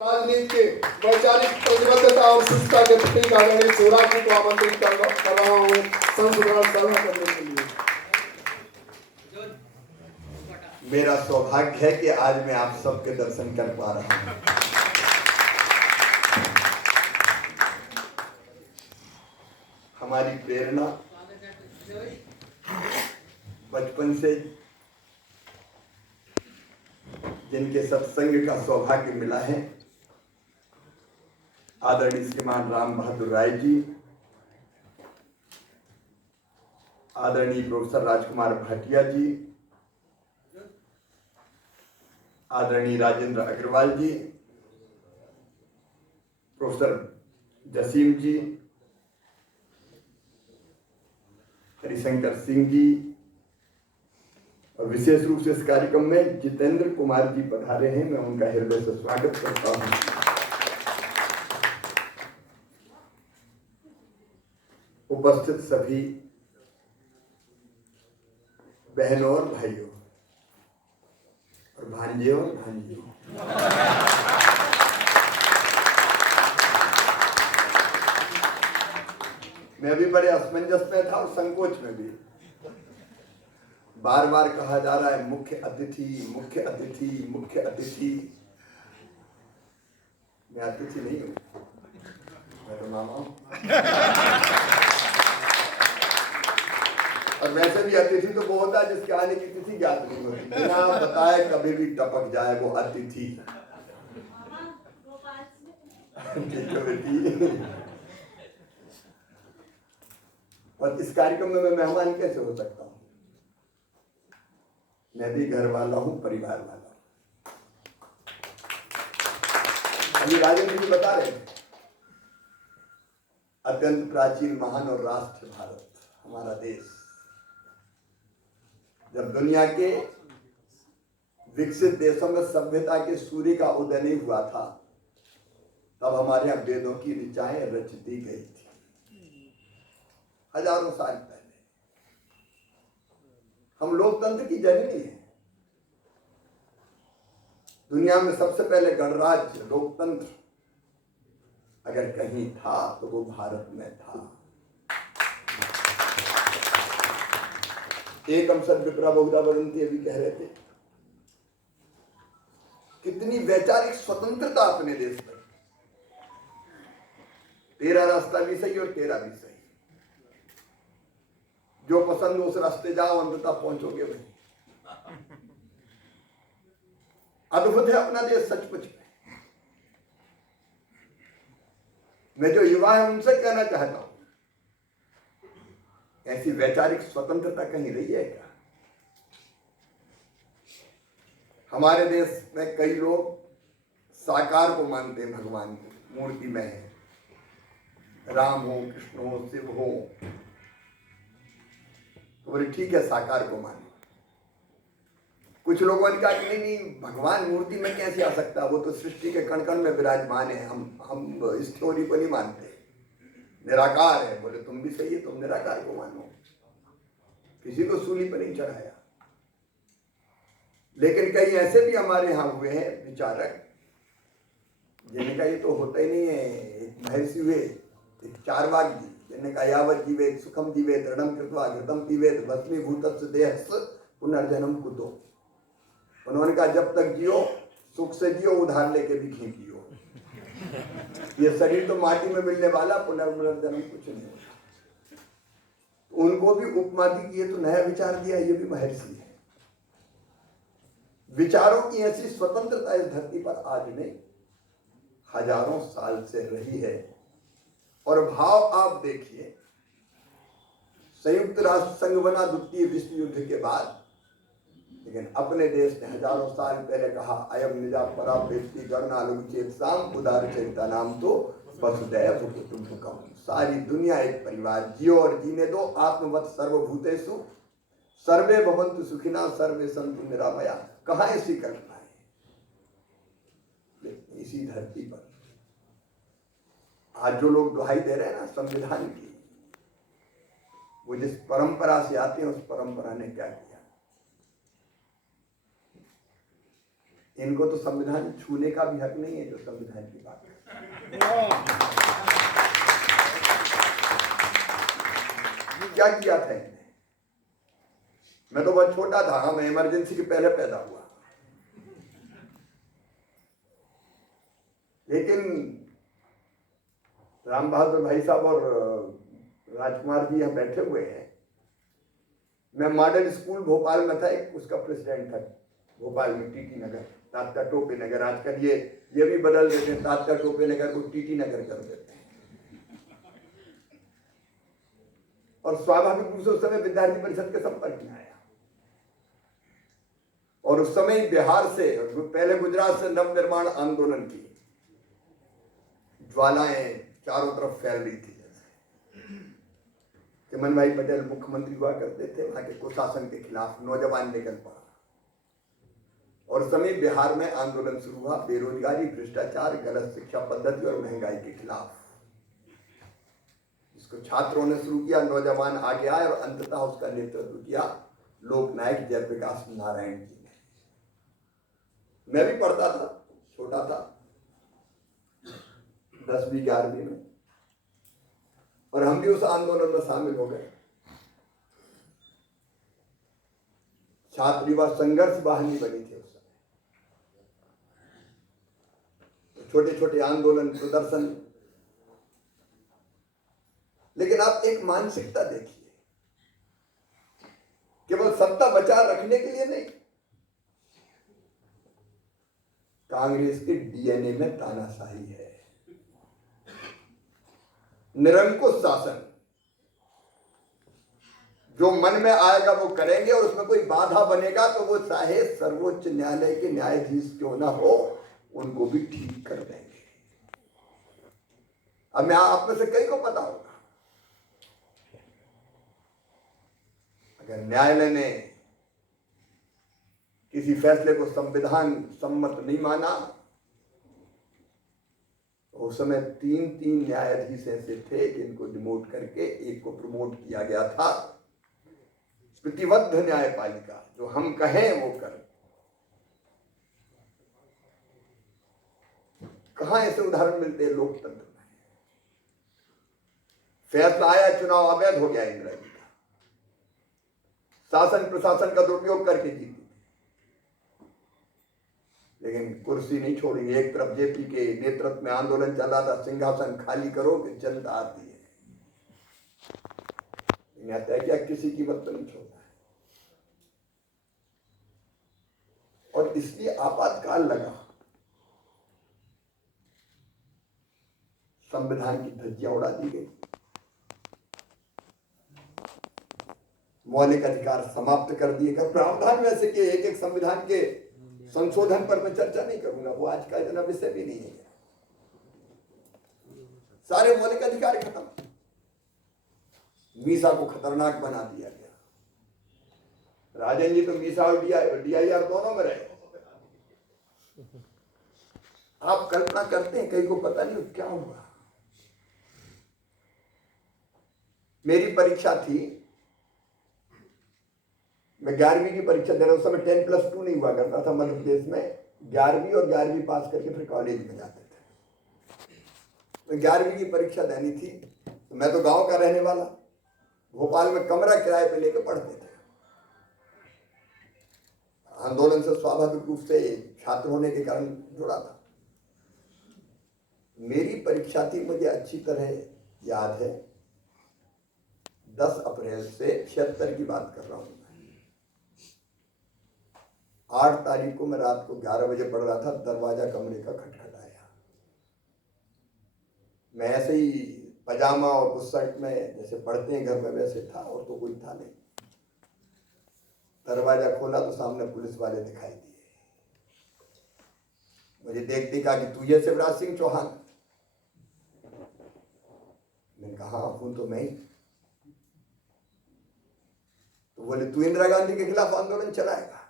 राजनीति के वैचारिक प्रतिबद्धता और शिष्टता के प्रतीक आदरणीय शिवराज जी को आमंत्रित कर रहा हूँ संसद सभा करने के लिए। मेरा सौभाग्य है कि आज मैं आप सबके दर्शन कर पा रहा हूँ। हमारी प्रेरणा बचपन से जिनके सत्संग का सौभाग्य मिला है, आदरणीय श्रीमान राम बहादुर राय जी, आदरणीय प्रोफेसर राजकुमार भाटिया जी, आदरणीय राजेंद्र अग्रवाल जी, प्रोफेसर जसीम जी, हरिशंकर सिंह जी, और विशेष रूप से इस कार्यक्रम में जितेंद्र कुमार जी पधारे हैं। मैं उनका हृदय से स्वागत करता हूं। उपस्थित सभी बहनों और भाइयों और भांजियों और भांजियों, मैं भी बड़े असमंजस में था और संकोच में भी। बार बार कहा जा रहा है मुख्य अतिथि मुख्य अतिथि मुख्य अतिथि। मैं अतिथि नहीं हूं, मैं तो मामा हूं। और वैसे भी अतिथि तो वो होता है जिसके आने की तिथि ज्ञात नहीं होती, बिना बताए कभी भी टपक जाए वो अतिथि। और इस कार्यक्रम में मैं मेहमान कैसे हो सकता हूं? मैं भी घर वाला हूं, परिवार वाला हूं। अभी राजेंद्र जी बता रहे थे, अत्यंत प्राचीन महान और राष्ट्र भारत हमारा देश जब दुनिया के विकसित देशों में सभ्यता के सूर्य का उदय नहीं हुआ था, तब हमारे यहाँ वेदों की ऋचाएं रच दी गई थी। हजारों साल पहले हम लोकतंत्र की जननी है। दुनिया में सबसे पहले गणराज्य लोकतंत्र अगर कहीं था तो वो भारत में था। एकम सद विप्रा बहुधा वदन्ति अभी कह रहे थे, कितनी वैचारिक स्वतंत्रता अपने देश में। तेरा रास्ता भी सही और तेरा भी सही, जो पसंद उस रास्ते जाओ, अंततः पहुंचोगे वहीं। अद्भुत है अपना देश सचमुच में। मैं जो युवा है उनसे कहना चाहता हूं, ऐसी वैचारिक स्वतंत्रता कहीं रही है क्या? हमारे देश में कई लोग साकार को मानते हैं, भगवान को मूर्ति में है, राम हो, कृष्ण हो, शिव हो, तो बोले ठीक है साकार को मानो। कुछ लोगों ने कहा कि नहीं, भगवान मूर्ति में कैसे आ सकता, वो तो सृष्टि के कण कण में विराजमान है, हम इस थ्योरी को नहीं मानते, निराकार है। बोले तुम भी सही है, तुम निराकार को मानो, किसी को सूली पर नहीं चढ़ाया। लेकिन कई ऐसे भी हमारे यहाँ हुए हैं विचारक, जिनका ये तो होता ही नहीं है। एक महर्षि हुए, एक चारवाक जी, जिन्होंने कहा यावत जीवेत सुखम जीवेत ऋणम कृत्वा घृतम पीवेत भस्मीभूतस्य देहस्य पुनर्जन्म कुतो। उन्होंने कहा जब तक जियो सुख से जियो, उधार लेके भी घी पियो। ये शरीर तो माटी में मिलने वाला, पुनर्जन्म कुछ नहीं होता। उनको भी उपमा दी कि ये तो नया विचार दिया, ये भी महर्षि है। विचारों की ऐसी स्वतंत्रता इस धरती पर आज नहीं, हजारों साल से रही है। और भाव आप देखिए, संयुक्त राष्ट्र संघ बना द्वितीय विश्व युद्ध के बाद, लेकिन अपने देश ने हजारों साल पहले कहा अयम निजा परा व्यक्ति गणना लघुचेत साम उदार चरिता नाम तो वसुदैव कुटुंबकम। सारी दुनिया एक परिवार, जियो और जीने दो, आत्मवत सर्वभूतेषु सर्वे भवन्तु सुखिना सर्वे सन्तु निरामया। कहाँ ऐसी कल्पना है? लेकिन इसी धरती पर आज जो लोग दुहाई दे रहे हैं ना संविधान की, वो जिस परंपरा से आते हैं उस परंपरा ने क्या किया? इनको तो संविधान छूने का भी हक नहीं है जो संविधान की बात करते हैं। क्या किया था इन्हें? मैं तो बहुत छोटा था, हाँ, मैं इमरजेंसी के पहले पैदा हुआ, लेकिन राम बहादुर भाई साहब और राजकुमार जी यहाँ बैठे हुए हैं। मैं मॉडल स्कूल भोपाल में था, एक उसका प्रेसिडेंट था भोपाल में, टीटी नगर, तात्या टोपे नगर। आजकल ये भी बदल देते हैं, तात्या टोपे नगर को टीटी नगर कर देते हैं। और स्वाभाविक रूप से उस समय विद्यार्थी परिषद के संपर्क में आया, और उस समय बिहार से, पहले गुजरात से नवनिर्माण आंदोलन की ज्वालाएं चारों तरफ फैल रही थी। जैसे चिमन भाई पटेल मुख्यमंत्री हुआ करते थे, वहां के कुशासन के खिलाफ नौजवान निकल पड़ा, और उस समय बिहार में आंदोलन शुरू हुआ, बेरोजगारी, भ्रष्टाचार, गलत शिक्षा पद्धति और महंगाई के खिलाफ। इसको छात्रों ने शुरू किया, नौजवान आगे आए, और अंततः उसका नेतृत्व किया लोकनायक जयप्रकाश नारायण जी ने। मैं भी पढ़ता था, छोटा था, 10वीं 11वीं में, और हम भी उस आंदोलन में शामिल हो गए। छात्र युवा संघर्ष वाहिनी बनी थी उस समय, तो छोटे छोटे आंदोलन, प्रदर्शन। लेकिन आप एक मानसिकता देखिए, केवल सत्ता बचा रखने के लिए नहीं, कांग्रेस के डीएनए में तानाशाही है, निरंकुश शासन। जो मन में आएगा वो करेंगे, और उसमें कोई बाधा बनेगा तो वो चाहे सर्वोच्च न्यायालय के न्यायाधीश क्यों ना हो, उनको भी ठीक कर देंगे। अब मैं आप में से कई को पता होगा, अगर न्यायालय ने किसी फैसले को संविधान सम्मत नहीं माना, तो उस समय 3 न्यायाधीश ऐसे थे जिनको डिमोट करके एक को प्रमोट किया गया था। प्रतिबद्ध न्यायपालिका, जो हम कहें वो कर। कहां ऐसे उदाहरण मिलते हैं लोकतंत्र में? फैसला आया, चुनाव अवैध हो गया, इंदिरा जी का शासन प्रशासन का दुरुपयोग करके जीती, लेकिन कुर्सी नहीं छोड़ी। एक तरफ जेपी के नेतृत्व में आंदोलन चल रहा था, सिंहासन खाली करो कि जनता आती है। तय किया किसी कीमत पर नहीं छोड़ना है, और इसलिए आपातकाल लगा, संविधान की धज्जियां उड़ा दी गई, मौलिक अधिकार समाप्त कर दिए गए। प्रावधान वैसे कि एक संविधान के संशोधन पर मैं चर्चा नहीं करूंगा, वो आज का इतना विषय भी नहीं है। सारे मौलिक अधिकार खत्म, मीसा को खतरनाक बना दिया गया। राजन जी तो मीसा और डीआईआर दोनों में रहे। आप कल्पना करते हैं, कहीं को पता नहीं क्या हुआ। मेरी परीक्षा थी, मैं 11वीं की परीक्षा दे रहा हूं। उस समय 10+2 नहीं हुआ करता था मध्य प्रदेश में। 11वीं और 11वीं पास करके फिर कॉलेज में जाते थे। मैं 11वीं की परीक्षा देनी थी, तो मैं तो गांव का रहने वाला, भोपाल में कमरा किराए पे लेके पढ़ते थे। आंदोलन से स्वाभाविक रूप से छात्र होने के कारण जुड़ा था। मेरी परीक्षा थी, मुझे अच्छी तरह याद है, 10 अप्रैल से 76 की बात कर रहा हूं। 8 तारीख को मैं रात को 11 बजे पढ़ रहा था, दरवाजा कमरे का खटखटाया। मैं ऐसे ही पजामा और बुशर्ट में जैसे पढ़ते हैं घर में वैसे था, और तो कोई था नहीं। दरवाजा खोला तो सामने पुलिस वाले दिखाई दिए। मुझे देखते कहा कि तू ये शिवराज सिंह चौहान? मैंने कहा हाँ हूं, तो मैं ही। तो बोले तू इंदिरा गांधी के खिलाफ आंदोलन चलाएगा?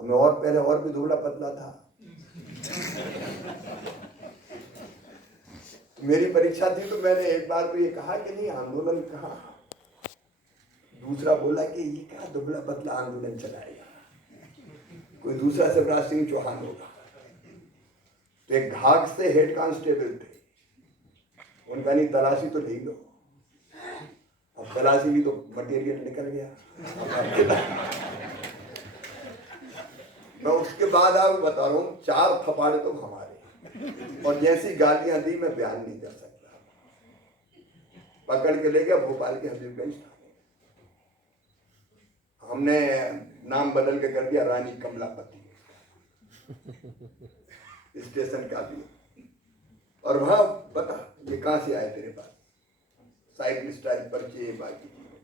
हमें और पहले और भी दुबला पतला था। मेरी परीक्षा थी, तो मैंने एक बार तो ये कहा कि नहीं आंदोलन कहा। दूसरा बोला कि ये क्या दुबला पतला आंदोलन चलाएगा। कोई दूसरा शिवराज सिंह चौहान होगा। तो एक घाट से हेड कांस्टेबल थे, उनका नहीं तलाशी तो ले लो। अब तलाशी भी तो मटेरियल निकल गया। मैं उसके बाद आप बता रहा हूँ 4 थपाड़े तो हमारे, और जैसी गालियां दी मैं बयान नहीं कर सकता। पकड़ के ले गया भोपाल के हबीबगंज थाने। हमने नाम बदल के कर दिया रानी कमलापति स्टेशन का भी। और वहां बता ये कहां से आए तेरे पास, साइकिल स्टाइल पर्चे बाकी चीजें।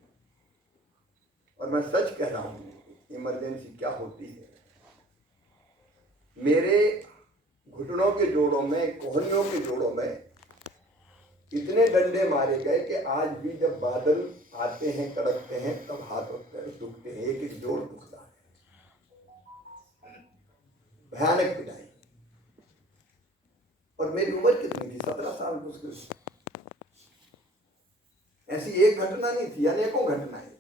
और मैं सच कह रहा हूं इमरजेंसी क्या होती है। मेरे घुटनों के जोड़ों में, कोहनियों के जोड़ों में इतने डंडे मारे गए कि आज भी जब बादल आते हैं, कड़कते हैं, तब हाथ और पैर दुखते हैं, एक एक जोड़ दुखता है। भयानक पिटाई। और मेरी उम्र कितनी थी, 17 साल मुश्किल। ऐसी एक घटना नहीं थी, अनेकों घटनाएं।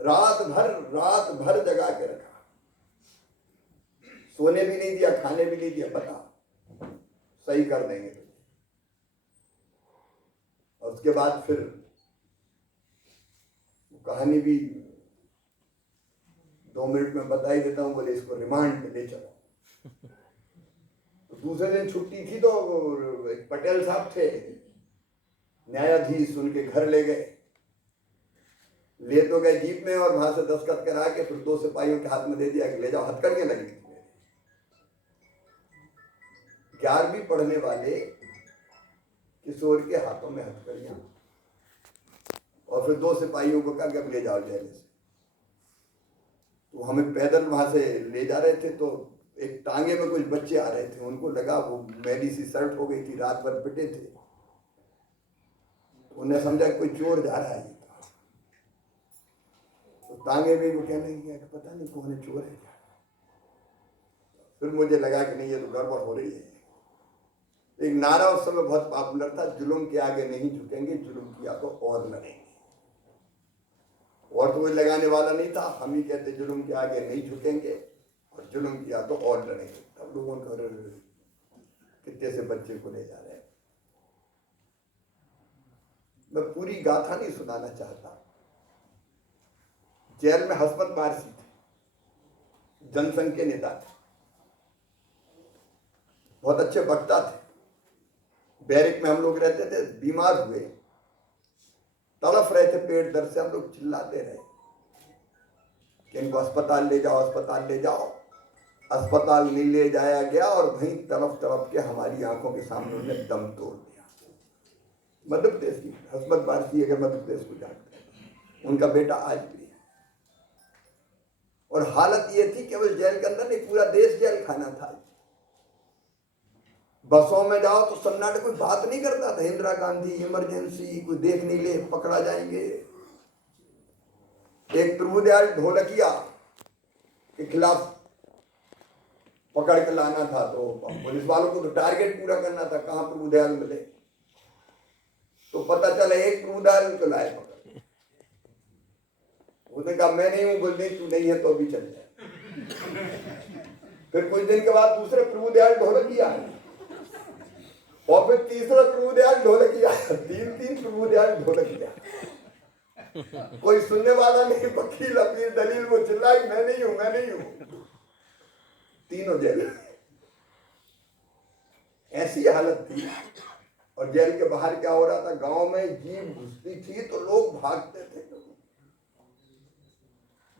रात भर जगा के रखा, सोने भी नहीं दिया, खाने भी नहीं दिया। बता सही कर देंगे तुझे। और उसके बाद फिर कहानी भी 2 मिनट में बता ही देता हूं। बोले इसको रिमांड में ले चलो। तो दूसरे दिन छुट्टी थी तो एक पटेल साहब थे न्यायाधीश, उनके घर ले गए। ले तो गए जीप में, और वहां से दस्तखत करा के फिर 2 सिपाहियों के हाथ में दे दिया कि ले जाओ। हथकड़ियां लगी थी। 11वीं पढ़ने वाले किशोर के हाथों में हथकड़ियां, और फिर 2 सिपाहियों को कहा कि अब ले जाओ जेल से। तो हमें पैदल वहां से ले जा रहे थे, तो एक टांगे में कुछ बच्चे आ रहे थे, उनको लगा वो मैली सी शर्ट हो गई थी, रात भर पिटे थे। तो उन्हें समझा कोई चोर जा रहा है। तो टांगे में वो कहने लगे कि पता नहीं कौन चोर है क्या। फिर मुझे लगा कि नहीं ये तो गड़बड़ हो रही है। एक नारा उस समय बहुत पॉपुलर था, जुल्म के आगे नहीं झुकेंगे, जुल्म किया तो और लड़ेंगे। और तो कोई लगाने वाला नहीं था, हम ही कहते जुल्म के आगे नहीं झुकेंगे और जुल्म किया तो और लड़ेंगे। तब लोगों को कितने से बच्चे को ले जा रहे हैं। मैं पूरी गाथा नहीं सुनाना चाहता। जेल में हसमत बारसी थे, जनसंघ के नेता थे, बहुत अच्छे वक्ता थे। बैरिक में हम लोग रहते थे, बीमार हुए, तड़फ रहे थे पेट दर्द से। हम लोग चिल्लाते रहे कि इनको अस्पताल ले जाओ, अस्पताल ले जाओ। अस्पताल नहीं ले जाया गया, और वहीं तड़फ तड़फ के हमारी आंखों के सामने उन्हें दम तोड़ दिया। मध्य प्रदेश की हसमत बारसी, अगर मध्य प्रदेश को जानते हैं, उनका बेटा आज भी है। और हालत ये थी कि उस जेल के अंदर नहीं, पूरा देश जेल खाना था। बसों में जाओ तो सन्नाटे, कोई बात नहीं करता था। इंदिरा गांधी इमरजेंसी, कोई देख नहीं ले पकड़ा जाएंगे। एक प्रभुदयाल ढोलकिया के खिलाफ पकड़ के लाना था, तो पुलिस वालों को तो टारगेट पूरा करना था, कहां प्रभुदयाल मिले। तो पता चला एक प्रभुदयाल को लाए पकड़। उसने कहा मैं नहीं हूं, बोलने तू नहीं है तो अभी चल जाए। फिर कुछ दिन के बाद दूसरे प्रभुदयाल ढोलकिया, और फिर तीसरा प्रभुदयाल ढोलकिया, 3 प्रभुदयाल ढोलकिया। कोई सुनने वाला नहीं, वकील अपनी दलील वो चिल्लाई मैं नहीं हूं, मैं नहीं हूं। तीनों जेल। ऐसी हालत थी। और जेल के बाहर क्या हो रहा था, गांव में जीप घुसती थी तो लोग भागते थे।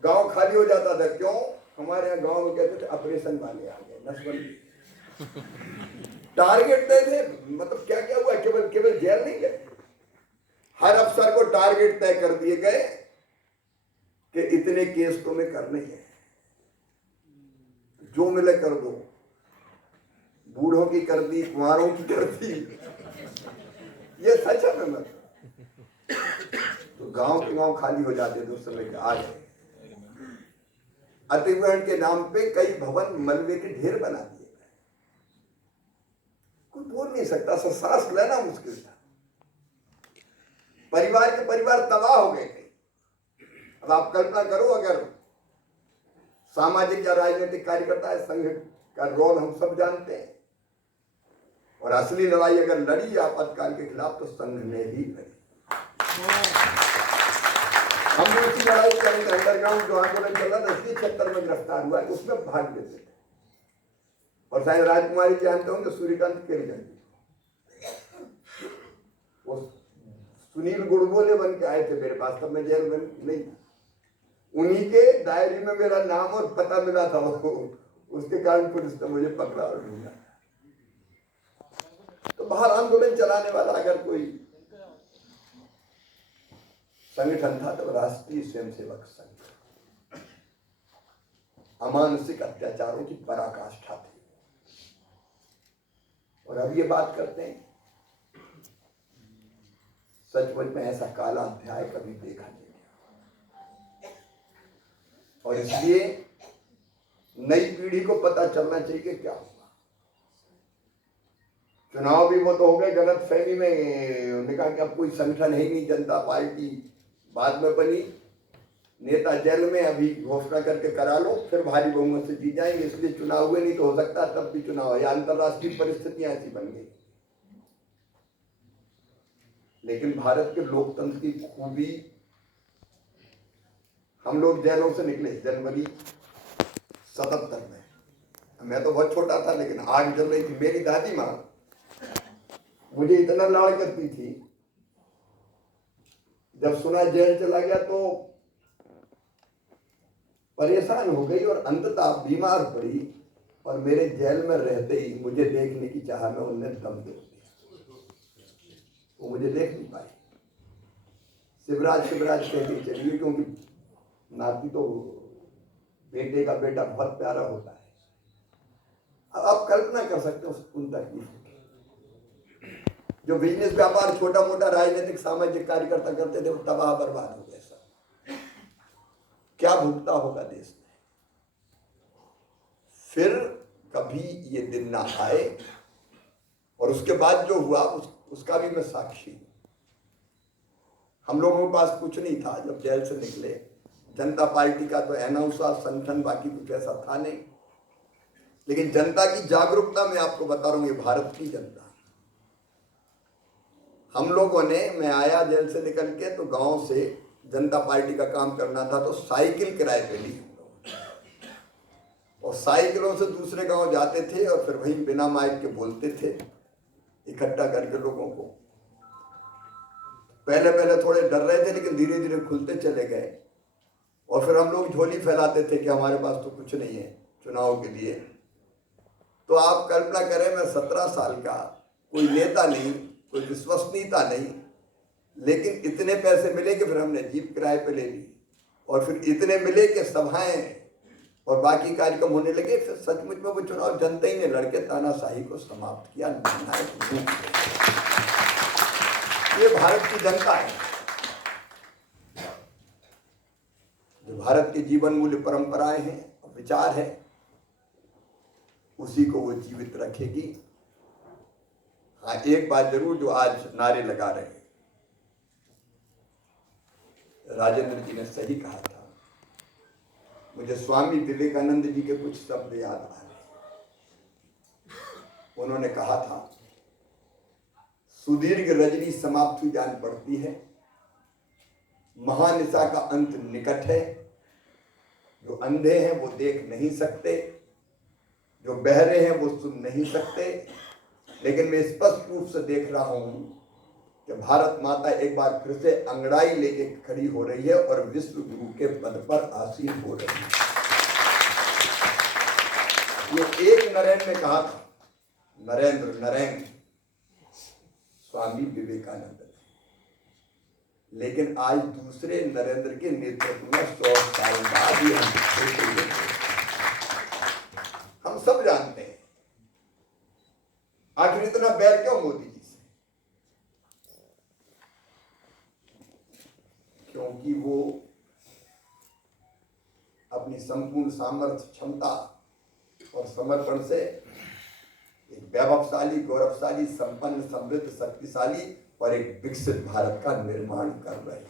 गांव खाली हो जाता था। क्यों? हमारे यहाँ गांव में कहते थे ऑपरेशन वाले आ गए, नसबंदी। टारगेट तय थे, मतलब क्या क्या हुआ, केवल जेल नहीं गए, हर अफसर को टारगेट तय कर दिए गए कि इतने केस तुम्हें करने हैं, जो मिले कर दो। बूढ़ों की कर दी, कुंवारों की कर दी, ये सच है। मैं तो गांव के गांव खाली हो जाते थे उस समय के। आ गए अतिक्रमण के नाम पे कई भवन मलबे के ढेर बना दिए गए। कोई बोल नहीं सकता, सांस लेना मुश्किल था। परिवार के परिवार तबाह हो गए थे। अब आप कल्पना करो, अगर सामाजिक या राजनीतिक कार्यकर्ता है, संघ का रोल हम सब जानते हैं। और असली लड़ाई अगर लड़ी आपातकाल के खिलाफ तो संघ ने भी लड़ी। हम भी उसी लड़ाई करेंगे। अंडरग्राउंड जो आंदोलन चल रहा था, इसलिए 76 में गिरफ्तार हुआ, उसमें भाग लेते थे। और शायद राजकुमारी जानते होंगे सूर्यकांत केरजन, वो सुनील गुड़बोले बन के आए थे मेरे पास, तब मैं जेल में नहीं था। उन्हीं के डायरी में मेरा नाम और पता मिला था, वो उसके कारण पुलिस ने मुझे पकड़ा और ढूंढा। तो बाहर आंदोलन चलाने वाला अगर कोई संगठन था तो राष्ट्रीय स्वयंसेवक संघ अमानसिक अत्याचारों की पराकाष्ठा थी। और अब ये बात करते हैं, सचमुच में ऐसा काला अध्याय कभी देखा नहीं गया। और इसलिए नई पीढ़ी को पता चलना चाहिए कि क्या हुआ। चुनाव भी वो तो हो गए गलत फहमी में, उन्होंने कहा कि अब कोई संगठन है ही नहीं, जनता पार्टी बाद में बनी, नेता जेल में, अभी घोषणा करके करा लो, फिर भारी बहुमत से जीत जाएंगे, इसलिए चुनाव हुए नहीं तो हो सकता तब भी चुनाव हो, या अंतरराष्ट्रीय परिस्थितियां ऐसी बन गई। लेकिन भारत के लोकतंत्र की खूबी, हम लोग जेलों से निकले जनवरी 77 में, मैं तो बहुत छोटा था लेकिन आग जल रही थी। मेरी दादी माँ मुझे इतना लाड़ करती थी, जब सुना जेल चला गया तो परेशान हो गई और अंततः बीमार पड़ी, और मेरे जेल में रहते ही मुझे देखने की चाह में उन्हें दम दे दिया। वो मुझे देख नहीं पाई। शिवराज शिवराज कहती चलिए, क्योंकि नाती तो बेटे का बेटा बहुत प्यारा होता है। अब आप कल्पना कर सकते हो उन तकलीफ की। जो बिजनेस व्यापार छोटा मोटा राजनीतिक सामाजिक कार्यकर्ता करते थे, वो तबाह बर्बाद हो गए सब। क्या भुगता होगा देश ने। फिर कभी ये दिन ना आए, और उसके बाद जो हुआ उसका भी मैं साक्षी हूं। हम लोगों के पास कुछ नहीं था जब जेल से निकले। जनता पार्टी का तो अनाउंस हुआ, संगठन बाकी कुछ ऐसा था नहीं, लेकिन जनता की जागरूकता मैं आपको बता रहा हूं, ये भारत की जनता। हम लोगों ने, मैं आया जेल से निकल के तो गांव से जनता पार्टी का काम करना था, तो साइकिल किराए पे ली हम लोग, और साइकिलों से दूसरे गांव जाते थे और फिर वहीं बिना माइक के बोलते थे इकट्ठा करके लोगों को। पहले पहले थोड़े डर रहे थे, लेकिन धीरे धीरे खुलते चले गए। और फिर हम लोग झोली फैलाते थे कि हमारे पास तो कुछ नहीं है चुनाव के लिए। तो आप कल्पना करें, मैं 17 साल का, कोई नेता नहीं, कोई विश्वसनीयता नहीं, लेकिन इतने पैसे मिले कि फिर हमने जीप किराए पे ले ली, और फिर इतने मिले कि सभाएं और बाकी कार्यक्रम होने लगे। फिर सचमुच में वो चुनाव जनता ही ने लड़के तानाशाही को समाप्त किया। ये भारत की जनता है जो भारत के जीवन मूल्य परंपराएं हैं और विचार है, उसी को वो जीवित रखेगी। हाँ, एक बात जरूर जो आज नारे लगा रहे हैं, राजेंद्र जी ने सही कहा था। मुझे स्वामी विवेकानंद जी के कुछ शब्द याद आ रहे। उन्होंने कहा था, सुदीर्घ रजनी समाप्त हुई जान पड़ती है, महानिशा का अंत निकट है। जो अंधे हैं वो देख नहीं सकते, जो बहरे हैं वो सुन नहीं सकते, लेकिन मैं स्पष्ट रूप से देख रहा हूं कि भारत माता एक बार फिर से अंगड़ाई लेके खड़ी हो रही है और विश्व गुरु के पद पर आसीन हो रही है। ये एक नरेंद्र ने कहा था, नरेंद्र स्वामी विवेकानंद ने, लेकिन आज दूसरे नरेंद्र के नेतृत्व में 100 साल बाद ही हम सब जानते हैं आखिर इतना बैर क्यों मोदी जी से। क्योंकि वो अपनी संपूर्ण सामर्थ्य, क्षमता और समर्पण से एक वैभवशाली, गौरवशाली, संपन्न, समृद्ध, शक्तिशाली और एक विकसित भारत का निर्माण कर रहे हैं।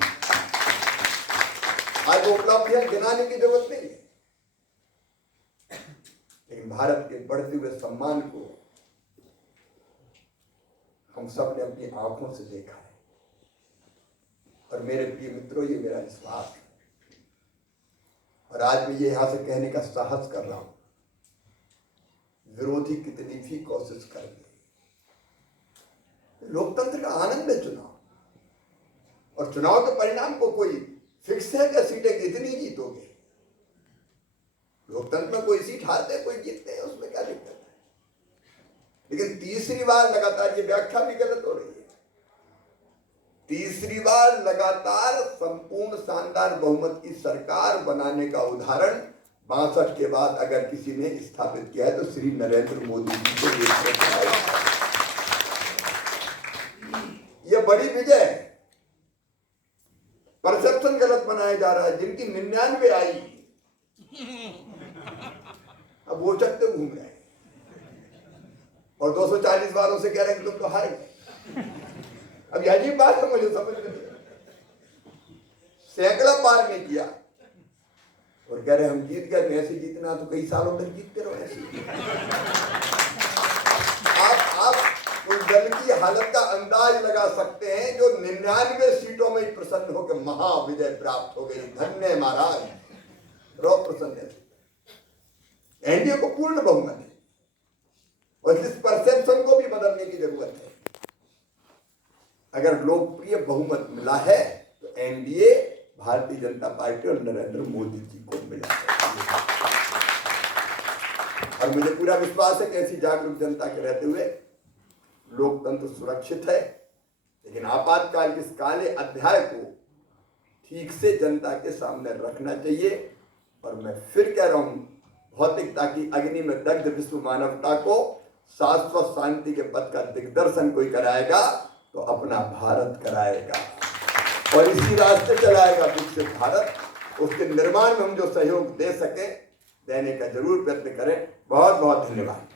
आज वो उपलब्धियां गिनाने की जरूरत नहीं है। लेकिन भारत के बढ़ते हुए सम्मान को हम सब ने अपनी आंखों से देखा है। और मेरे प्रिय मित्रों, ये मेरा विश्वास है और आज मैं ये यहां से कहने का साहस कर रहा हूं, विरोधी कितनी भी कोशिश कर ले, लोकतंत्र का आनंद है चुनाव। और चुनाव के परिणाम को कोई फिक्स है क्या सीटें कितनी जीतोगे? लोकतंत्र में कोई सीट हारते कोई जीतते हैं, उसमें क्या दिक्कत है? लेकिन तीसरी बार लगातार, ये व्याख्या भी गलत हो रही है, तीसरी बार लगातार संपूर्ण शानदार बहुमत की सरकार बनाने का उदाहरण 62 के बाद अगर किसी ने स्थापित किया है तो श्री नरेंद्र मोदी जी को यह बड़ी विजय है। परसेप्शन गलत बनाया जा रहा है। जिनकी 99 आई अब वो चकते घूम रहे हैं और 240 बारों से कह रहे हैं कि तुम तो हार गए। अब यही बात है, मुझे समझ नहीं, सैकड़ा पार नहीं किया और कह रहे हम जीत गए। तो ऐसे जीतना तो कई सालों तक जीतते रहो ऐसे। आप उस दल की हालत का अंदाज लगा सकते हैं जो 99 सीटों में प्रसन्न होकर महाविजय प्राप्त हो गई। धन्य महाराज, रो प्रसन्न। एनडीए को पूर्ण बहुमत है और इस परसेप्शन को भी बदलने की जरूरत है। अगर लोकप्रिय बहुमत मिला है तो एनडीए भारतीय जनता पार्टी और नरेंद्र मोदी जी को मिला है। और मुझे पूरा विश्वास है कि ऐसी जागरूक जनता के रहते हुए लोकतंत्र सुरक्षित है। लेकिन आपातकाल के इस काले अध्याय को ठीक से जनता के सामने रखना चाहिए। और मैं फिर कह रहा हूं, भौतिकता की अग्नि में दग्ध विश्व मानवता को शाश्वत शांति के पथ का दिग्दर्शन कोई कराएगा तो अपना भारत कराएगा और इसी रास्ते चलाएगा विकसित भारत। उसके निर्माण में हम जो सहयोग दे सके देने का जरूर प्रयत्न करें। बहुत बहुत धन्यवाद।